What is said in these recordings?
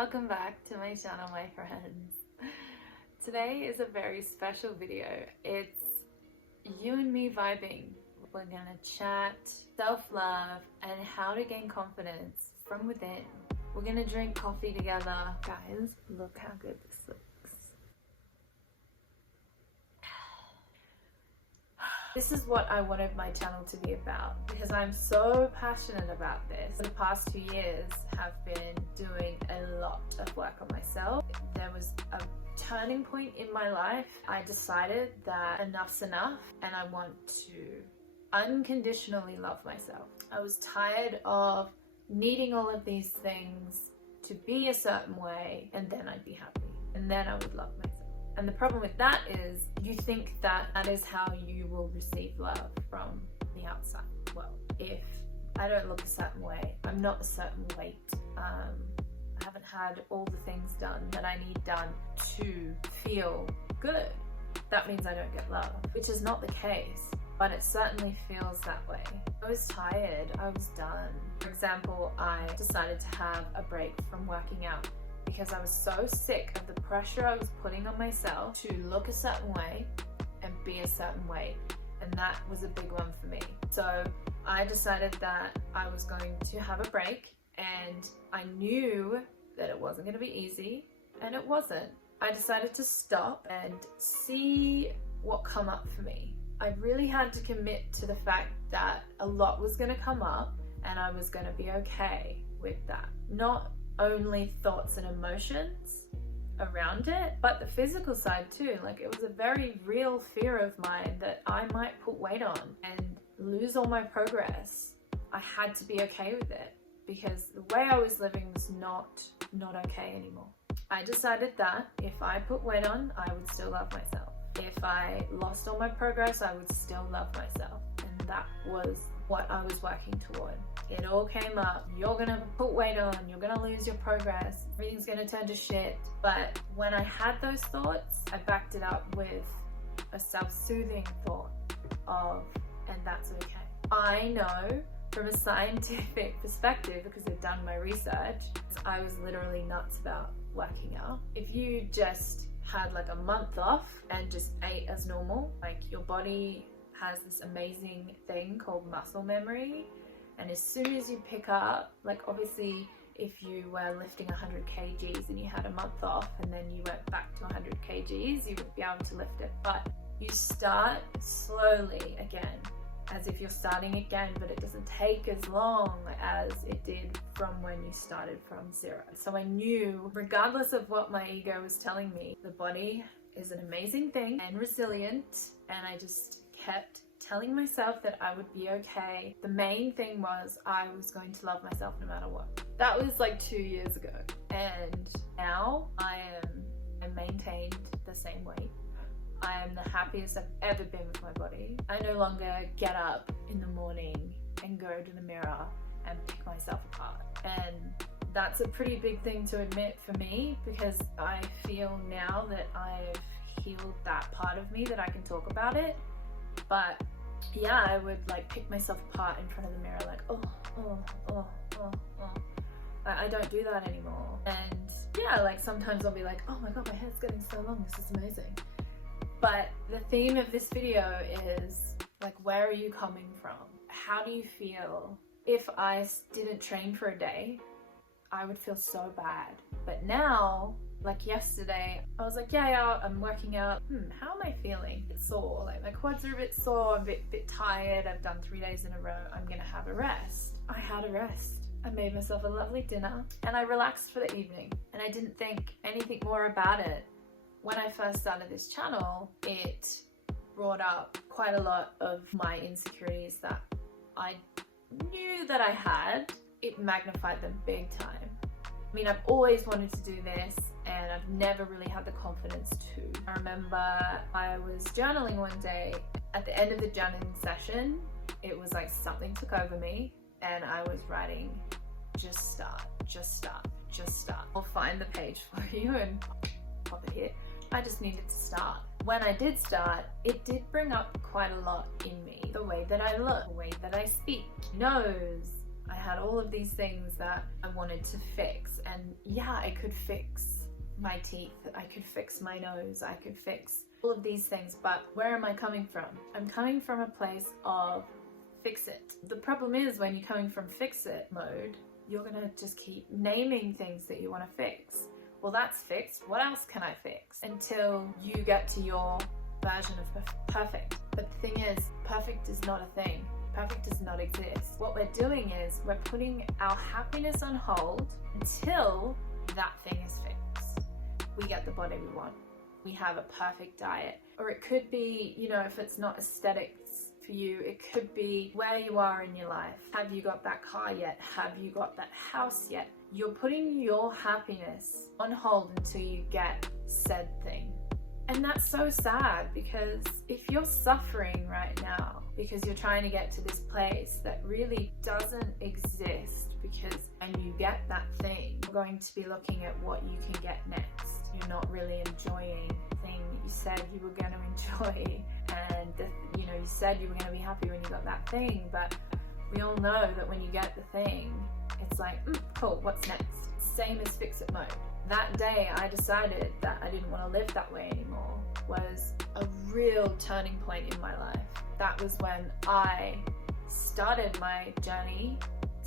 Welcome back to my channel, my friends. Today is a very special video. It's you and me vibing. We're gonna chat self-love and how to gain confidence from within. We're gonna drink coffee together. Guys, look how good this looks. This is what I wanted my channel to be about because I'm so passionate about this. The past 2 years have been doing a lot of work on myself. There was a turning point in my life. I decided that enough's enough and I want to unconditionally love myself. I was tired of needing all of these things to be a certain way and then I'd be happy and then I would love myself. And the problem with that is you think that that is how you will receive love from the outside world. If I don't look a certain way, I'm not a certain weight, I haven't had all the things done that I need done to feel good, that means I don't get love, which is not the case, but it certainly feels that way. I was tired, I was done. For example, I decided to have a break from working out because I was so sick of the pressure I was putting on myself to look a certain way and be a certain way, and that was a big one for me. So I decided that I was going to have a break, and I knew that it wasn't going to be easy, and it wasn't. I decided to stop and see what come up for me. I really had to commit to the fact that a lot was going to come up and I was going to be okay with that. Not only thoughts and emotions around it, but the physical side too. Like, it was a very real fear of mine that I might put weight on and lose all my progress. I had to be okay with it because the way I was living was not okay anymore. I decided that if I put weight on, I would still love myself. If I lost all my progress, I would still love myself. And that was what I was working toward. It all came up. You're gonna put weight on, you're gonna lose your progress, everything's gonna turn to shit. But when I had those thoughts, I backed it up with a self-soothing thought of, and that's okay. I know from a scientific perspective, because I've done my research, I was literally nuts about working out. If you just had like a month off and just ate as normal, like, your body has this amazing thing called muscle memory. And as soon as you pick up, like, obviously if you were lifting 100 kgs and you had a month off and then you went back to 100 kgs, you would be able to lift it. But you start slowly again, as if you're starting again, but it doesn't take as long as it did from when you started from zero. So I knew, regardless of what my ego was telling me, the body is an amazing thing and resilient, and I just kept telling myself that I would be okay. The main thing was I was going to love myself no matter what. That was like 2 years ago, and now I maintained the same weight. I am the happiest I've ever been with my body. I no longer get up in the morning and go to the mirror and pick myself apart. And that's a pretty big thing to admit for me, because I feel now that I've healed that part of me, that I can talk about it. But yeah, I would like pick myself apart in front of the mirror, like, oh. I don't do that anymore. And yeah, like, sometimes I'll be like, oh my god, my hair's getting so long, this is amazing. But the theme of this video is, like, where are you coming from? How do you feel? If I didn't train for a day, I would feel so bad. But now, like yesterday, I was like, yeah, I'm working out. How am I feeling? It's sore, like my quads are a bit sore, I'm a bit tired, I've done 3 days in a row, I'm gonna have a rest. I had a rest. I made myself a lovely dinner and I relaxed for the evening, and I didn't think anything more about it. When I first started this channel, it brought up quite a lot of my insecurities that I knew that I had. It magnified them big time. I mean, I've always wanted to do this and I've never really had the confidence to. I remember I was journaling one day. At the end of the journaling session, it was like something took over me and I was writing, just start, just start, just start. I'll find the page for you and pop it here. I just needed to start. When I did start, it did bring up quite a lot in me. The way that I look, the way that I speak, nose. I had all of these things that I wanted to fix, and yeah, I could fix my teeth, I could fix my nose, I could fix all of these things, but where am I coming from? I'm coming from a place of fix it. The problem is when you're coming from fix it mode, you're gonna just keep naming things that you want to fix. Well, that's fixed. What else can I fix? Until you get to your version of perfect. But the thing is, perfect is not a thing. Perfect does not exist. What we're doing is we're putting our happiness on hold until that thing is fixed. We get the body we want. We have a perfect diet. Or it could be, you know, if it's not aesthetics for you, it could be where you are in your life. Have you got that car yet? Have you got that house yet? You're putting your happiness on hold until you get said thing. And that's so sad, because if you're suffering right now because you're trying to get to this place that really doesn't exist, because when you get that thing, you're going to be looking at what you can get next. You're not really enjoying the thing that you said you were going to enjoy, and you said you were going to be happy when you got that thing, but we all know that when you get the thing, it's like, cool, what's next? Same as fix it mode. That day I decided that I didn't want to live that way anymore was a real turning point in my life. That was when I started my journey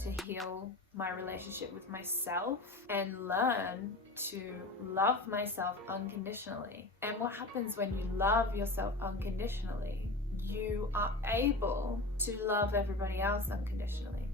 to heal my relationship with myself and learn to love myself unconditionally. And what happens when you love yourself unconditionally? You are able to love everybody else unconditionally.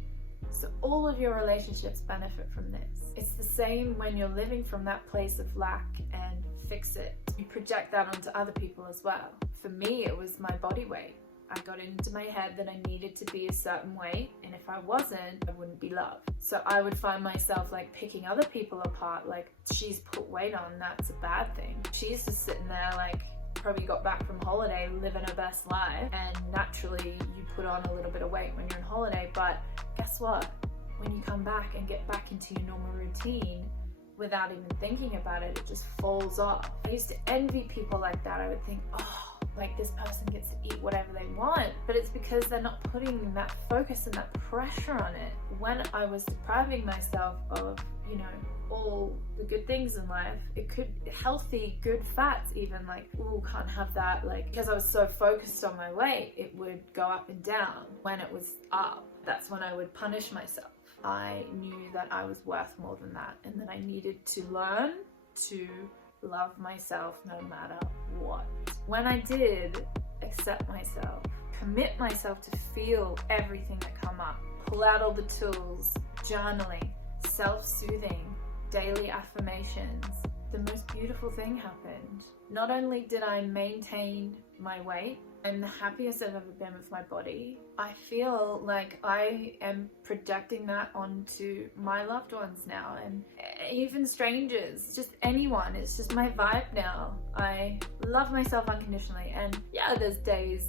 So all of your relationships benefit from this. It's the same when you're living from that place of lack and fix it. You project that onto other people as well. For me, it was my body weight. I got into my head that I needed to be a certain weight, and if I wasn't, I wouldn't be loved. So I would find myself like picking other people apart, like she's put weight on, that's a bad thing. She's just sitting there like probably got back from holiday, living her best life, and naturally you put on a little bit of weight when you're on holiday, but guess what? When you come back and get back into your normal routine, without even thinking about it, it just falls off. I used to envy people like that. I would think, oh, like this person gets to eat whatever they want, but it's because they're not putting that focus and that pressure on it. When I was depriving myself of, all the good things in life, it could healthy, good fats even, like, ooh, can't have that, like, because I was so focused on my weight, it would go up and down. When it was up, that's when I would punish myself. I knew that I was worth more than that, and that I needed to learn to love myself no matter what. When I did accept myself, commit myself to feel everything that come up, pull out all the tools, journaling, self-soothing, daily affirmations, the most beautiful thing happened. Not only did I maintain my weight, I'm the happiest I've ever been with my body. I feel like I am projecting that onto my loved ones now, and even strangers, just anyone. It's just my vibe now. I love myself unconditionally, and yeah, there's days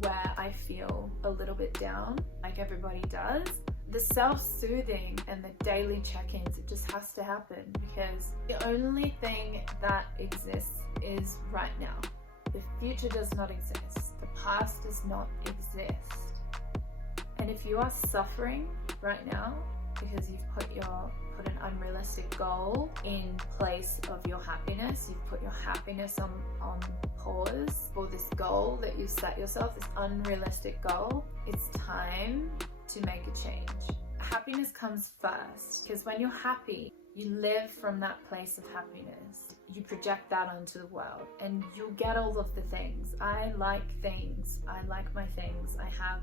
where I feel a little bit down, like everybody does. The self-soothing and the daily check-ins, it just has to happen, because the only thing that exists is right now. The future does not exist. The past does not exist. And if you are suffering right now because you've put an unrealistic goal in place of your happiness, you've put your happiness on pause for this goal that you set yourself, this unrealistic goal, it's time to make a change. Happiness comes first, because when you're happy, you live from that place of happiness. You project that onto the world, and you'll get all of the things. I like things. I like my things. I have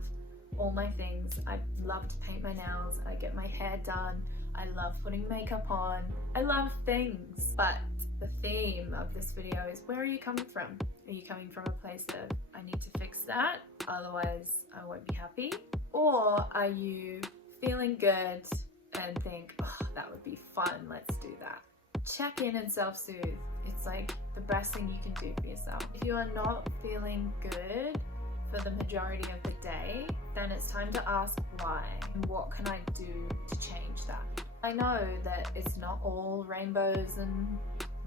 all my things. I love to paint my nails. I get my hair done. I love putting makeup on. I love things. But the theme of this video is, where are you coming from? Are you coming from a place of, I need to fix that, otherwise I won't be happy? Or are you feeling good and think, oh, that would be fun, let's do that? Check in and self-soothe. It's like the best thing you can do for yourself. If you are not feeling good for the majority of the day, then it's time to ask why, and what can I do to change that? I know that it's not all rainbows and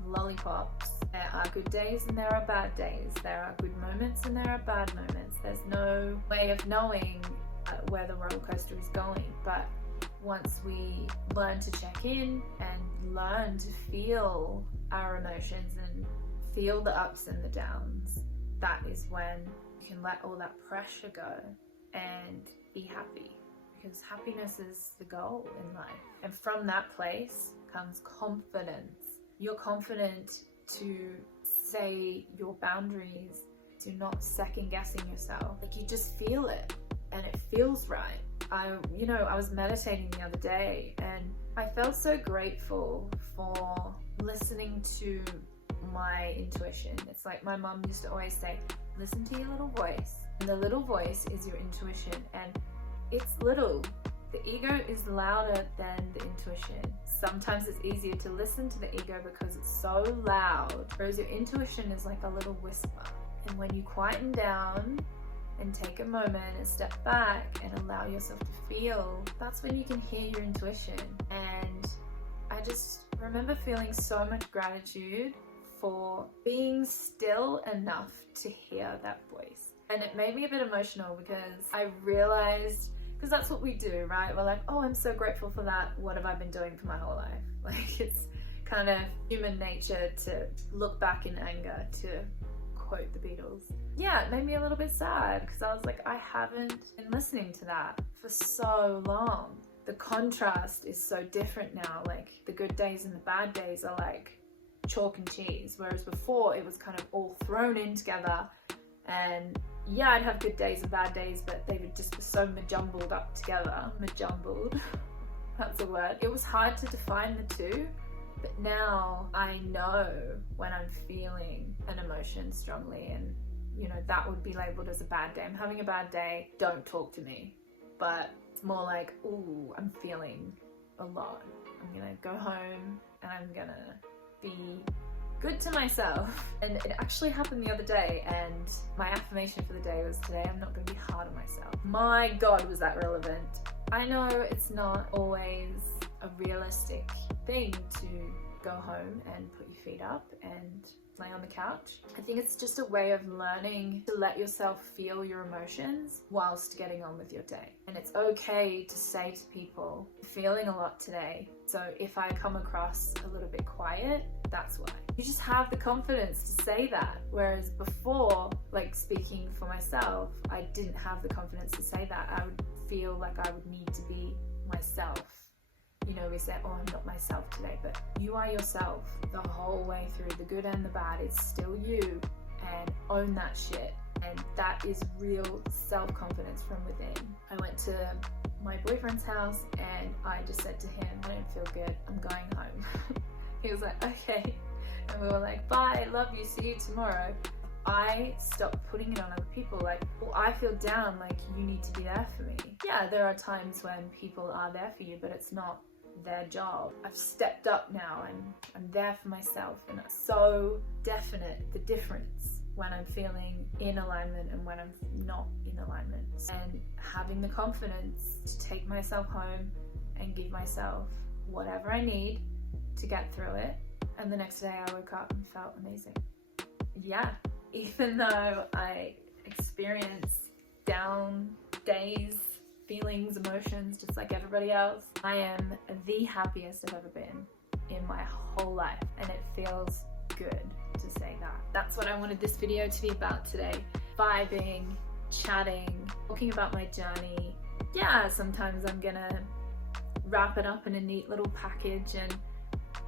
lollipops. There are good days and there are bad days. There are good moments and there are bad moments. There's no way of knowing where the roller coaster is going, but once we learn to check in and learn to feel our emotions and feel the ups and the downs, that is when you can let all that pressure go and be happy, because happiness is the goal in life. And from that place comes confidence. You're confident to say your boundaries, to not second guessing yourself. Like, you just feel it and it feels right. I was meditating the other day and I felt so grateful for listening to my intuition. It's like my mom used to always say, listen to your little voice. And the little voice is your intuition, and it's little. The ego is louder than the intuition. Sometimes it's easier to listen to the ego because it's so loud, whereas your intuition is like a little whisper. And when you quieten down and take a moment and step back and allow yourself to feel, that's when you can hear your intuition. And I just remember feeling so much gratitude for being still enough to hear that voice. And it made me a bit emotional because I realized, because that's what we do, right? We're like, oh, I'm so grateful for that. What have I been doing for my whole life? Like, it's kind of human nature to look back in anger, to quote the Beatles. Yeah, it made me a little bit sad because I was like, I haven't been listening to that for so long. The contrast is so different now. Like, the good days and the bad days are like chalk and cheese, whereas before it was kind of all thrown in together. And yeah, I'd have good days and bad days, but they would just be so majumbled up together. Majumbled, that's a word. It was hard to define the two, but now I know when I'm feeling an emotion strongly, and that would be labeled as a bad day. I'm having a bad day, don't talk to me. But it's more like, ooh, I'm feeling a lot. I'm gonna go home and I'm gonna be good to myself. And it actually happened the other day, and my affirmation for the day was, today I'm not going to be hard on myself. My God, was that relevant. I know it's not always a realistic thing to go home and put your feet up and lay on the couch. I think it's just a way of learning to let yourself feel your emotions whilst getting on with your day. And it's okay to say to people, feeling a lot today, so if I come across a little bit quiet, that's why. You just have the confidence to say that. Whereas before, like speaking for myself, I didn't have the confidence to say that. I would feel like I would need to be myself. We say, oh, I'm not myself today, but you are yourself the whole way through. The good and the bad, it's still you, and own that shit. And that is real self-confidence from within. I went to my boyfriend's house and I just said to him, I don't feel good, I'm going home. He was like, okay. And we were like, bye, love you, see you tomorrow. I stopped putting it on other people. Like, well, I feel down, like you need to be there for me. Yeah, there are times when people are there for you, but it's not their job. I've stepped up now and I'm there for myself, and it's so definite, the difference when I'm feeling in alignment and when I'm not in alignment. And having the confidence to take myself home and give myself whatever I need to get through it. And the next day I woke up and felt amazing. Yeah, even though I experience down days, feelings, emotions, just like everybody else, I am the happiest I've ever been in my whole life, and it feels good to say that. That's what I wanted this video to be about today. Vibing, chatting, talking about my journey. Yeah, sometimes I'm gonna wrap it up in a neat little package and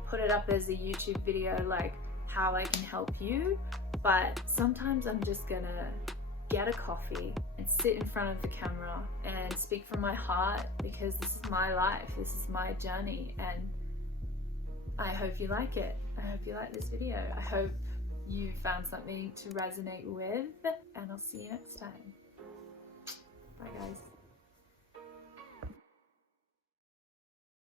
put it up as a YouTube video, like how I can help you. But sometimes I'm just gonna get a coffee and sit in front of the camera and speak from my heart, because this is my life, this is my journey, and I hope you like it. I hope you like this video. I hope you found something to resonate with, and I'll see you next time. Bye guys.